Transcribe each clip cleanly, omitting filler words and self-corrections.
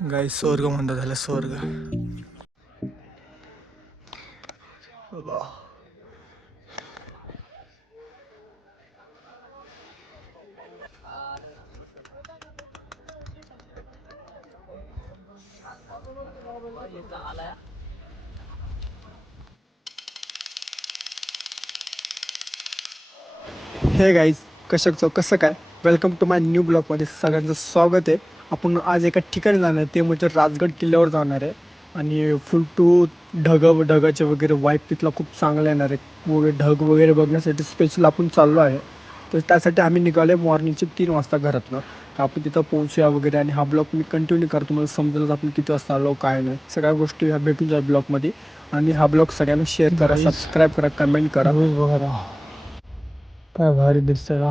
गाईस स्वर्ग म्हणतात त्याला स्वर्ग. हे गाईज कसं काय, वेलकम टू माय न्यू ब्लॉगमध्ये सगळ्यांचं स्वागत आहे. आपण आज एका ठिकाणी जाणार आहे, ते म्हणजे राजगड किल्ल्यावर जाणार आहे. आणि फुल टू ढगाचे वगैरे वाईब तिथला खूप चांगला येणार आहे. वगैरे ढग वगैरे बघण्यासाठी स्पेशल आपण चाललो आहे. तर त्यासाठी आम्ही निघालो आहे मॉर्निंगचे 3 वाजता घरातनं. आपण तिथं पोहोचूया वगैरे आणि हा ब्लॉग मी कंटिन्यू करतो. मला समजेल आपण किती वाजता आलो काय नाही, सगळ्या गोष्टी ह्या भेटून जाईल ब्लॉगमध्ये. आणि हा ब्लॉग सगळ्यांना शेअर करा, सबस्क्राईब करा, कमेंट करा. काय भारी दिसतंय ना.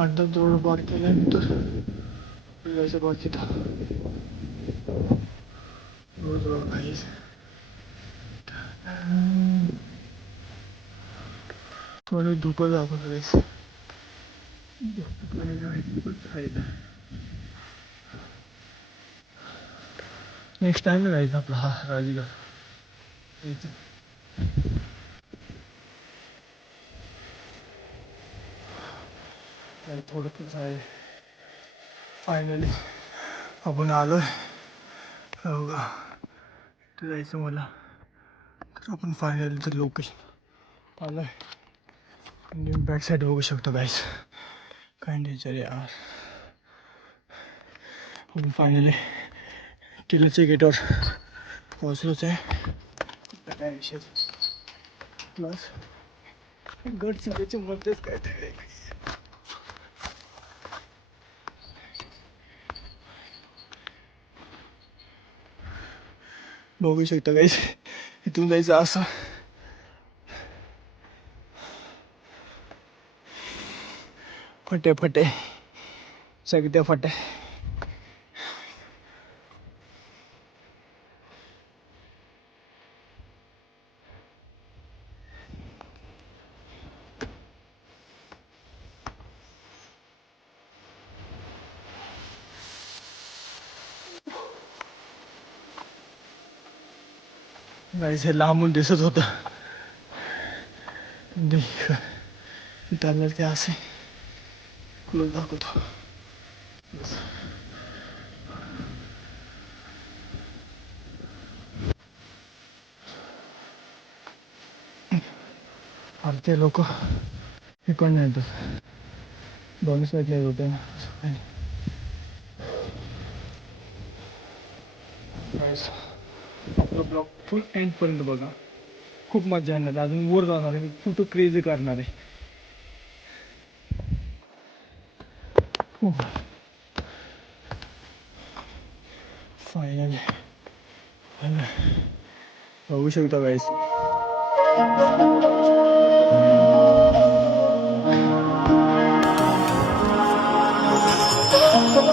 आता जवळ बार केल्यानंतर जायचं बाकी थोडं धुकं दाखवत नेक्स्ट टाइम जायचं आपला हा राजगड. थोडंच आहे. फायनली आपण आलोय. हो का, ते जायचं मला. तर आपण फायनली तर लोकेशन आलोय. बॅक साईड बघू शकतो गाईस. काय नेचर यार. आपण फायनली किल्ल्याच्या गेटवर पोहोचलोच आहे. काय विषय प्लस गड किल्ल्याची मध्येच काय तरी बघू शकता गाईस. इथून जायचं असं. फटे फटे सगळे फटे. गाईस हे लांबून दिसत होतं. त्याला ते असे क्लोज दाखवतो. ते लोक इकडून येतात. दोन्ही साईडला येत होते ना. आपलं ब्लॉग फुल एंडपर्यंत बघा. खूप मजा येणार. अजून वर जाणार आहे, खूप क्रेझी करणार आहे. फायनली बघू शकता गाईस.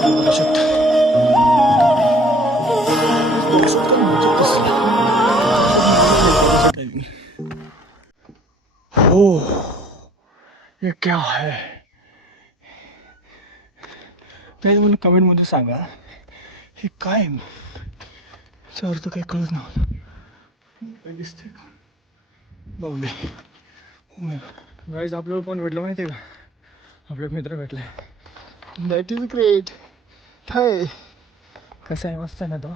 बघू शकता. हो, ये क्या है. काही मला कमेंटमध्ये सांगा हे काय. अर्थ काही कळत नव्हतं. काय दिसतंय का बघले. गाईज आपल्याला कोण भेटलं माहिती आहे का. आपले मित्र भेटले. That is great. हाय कसं आहे, मस्त आहे ना तो.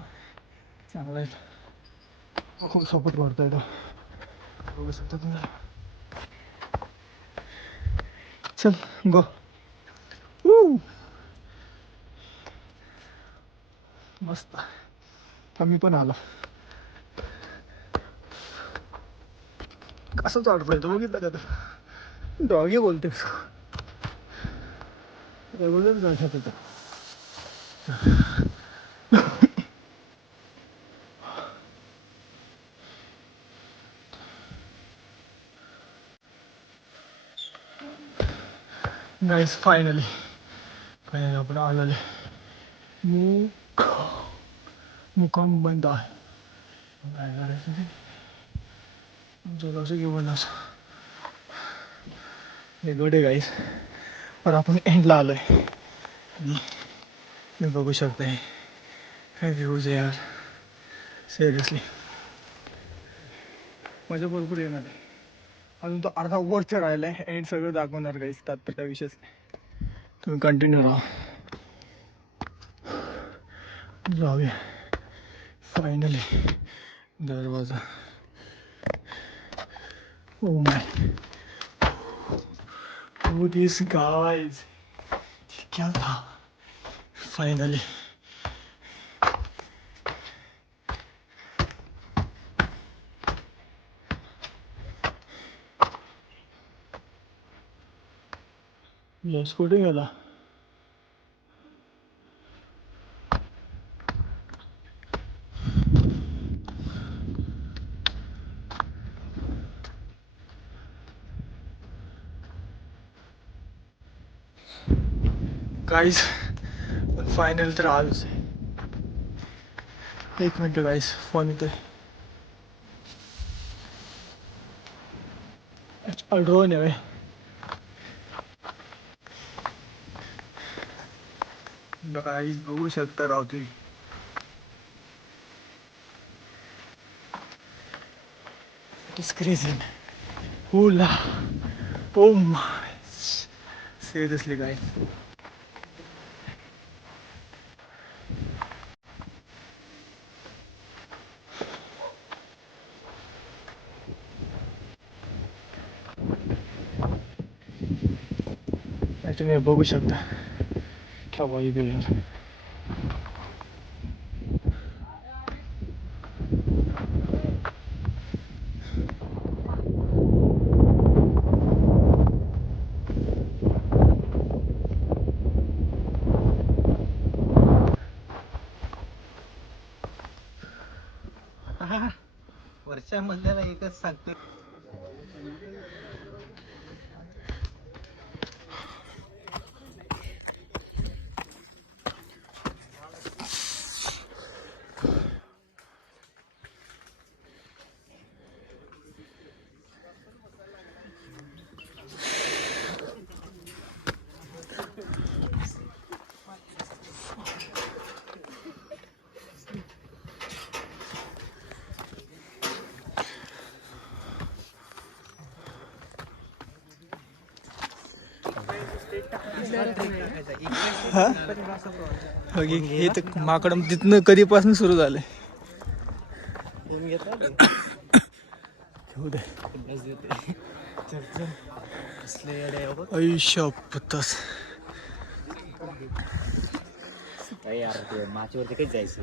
चांगला आहे. खूप सपोर्ट करतोय तो. बघू शकता तुम्ही. चल गो. मस्त. कमी पण आला. कसं चालतोय तो बघितलं का. डॉगी बोलते बोलत. गाईस फायनली आपण आलेले. मुक्काम बंद आहे. काय करायचं ते जरासं घेऊन असं हे गड आहे गाईस. पण आपण एंडला आलोय. मी बघू शकते काय व्ह्यूज आहे यार. सिरियसली मजा भरपूर येणार आहे. अजून तो अर्धा वरच राहिला आहे. एंड सगळं दाखवणार काहीच तात्पर्य विषयच. तुम्ही कंटिन्यू राहा. जाऊया फायनली दरवाजा. Oh my. Oh these guys. क्या था? Finally. Yes, कुठे गेला? गाइस फायनल तर आलोच आहे. एक मिनिट गाइस, फोन येतोय. ड्रोन आहे. गाइस बघू शकता राव तुम्ही. It is crazy. Hula. Oh my. Seriously guys. तुम्ही बघू शकता क्या वाईब आहे यार. वर्षामधल्याला एकच सांगतो. हे तर माकड तिथनं कधीपासून सुरू झालंय. शपथच यार ते माचीवरती काही जायचं.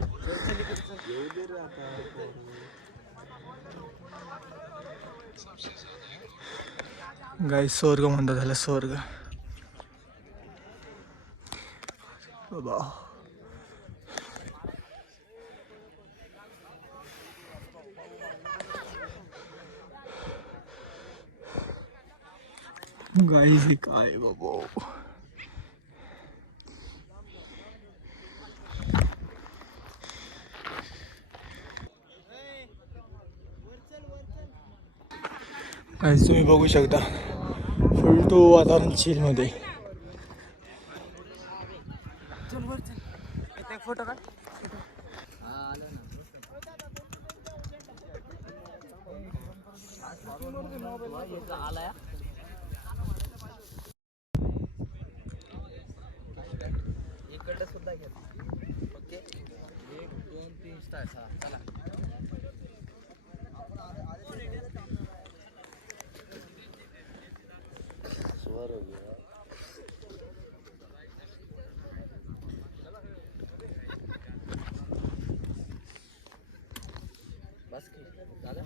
गाई स्वर्ग म्हणतात त्याला, स्वर्ग बाबा. गाईज हे काय बाबा. गाईज तुम्ही बघू शकता फुल टू वातावरण चिल मध्ये. फोटो काढ. इकडे सुद्धा घे. Okay 1 2 3 start. चला स्वर हो गया. बस की झालं.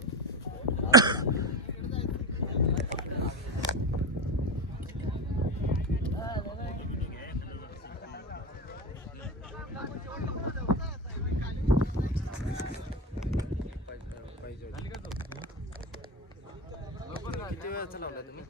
किती वेळ चालवला तुम्ही?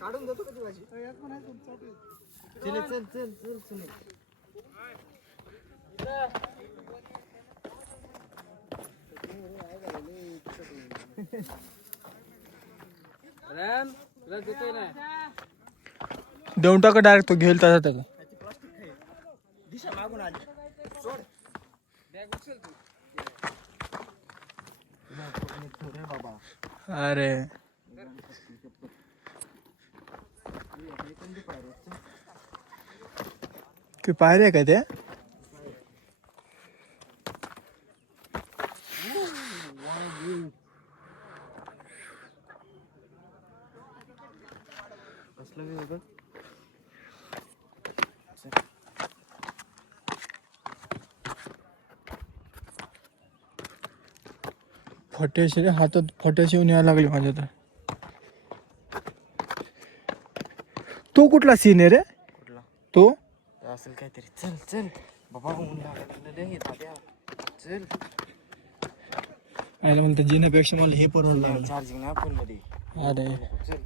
काढून देतो का ती भाजी? चल चल चल चल चल देऊन टाका डायरेक्ट तो घेईल तसा त्याला. दिशा मागून आली सोड बॅग उचल तू बाबा. अरे की पायरे का ते? फटेशी रे हातात फटेशी येऊन यायला लागली माझ्या तर. तो कुठला सीन आहे रे? कुठला तो असेल काहीतरी. चल चल बाबा ऊन लागलेलं आहे दाद्या. चल आयला म्हणतं जिण्यापेक्षा मला हे परवडलं लागलं. चार्जिंग ना फोन मध्ये. अरे चल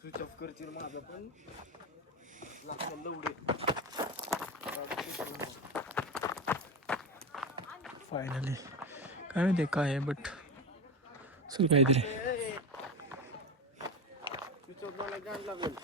स्विच ऑफ करशील माझं पण लागलं लवडे. फायनली काय माहिती काय आहे बट चल काहीतरी. स्विच ऑफ झाला गाण लागेल.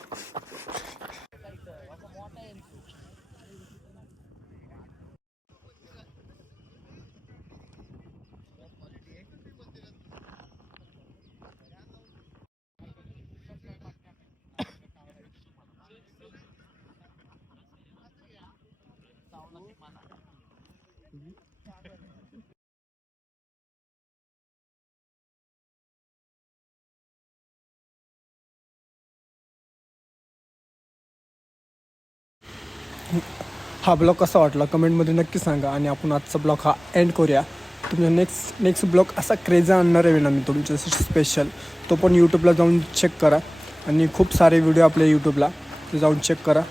हा ब्लॉग कसा वाटला कमेंटमध्ये नक्की सांगा आणि आपण आजचा ब्लॉग हा एंड करूया. तुमच्या नेक्स्ट ब्लॉग असा क्रेझी आणणार आहे ना मी तुमच्यासाठी स्पेशल. तो पण यूट्यूबला जाऊन चेक करा आणि खूप सारे व्हिडिओ आपल्या यूट्यूबला ते जाऊन चेक करा.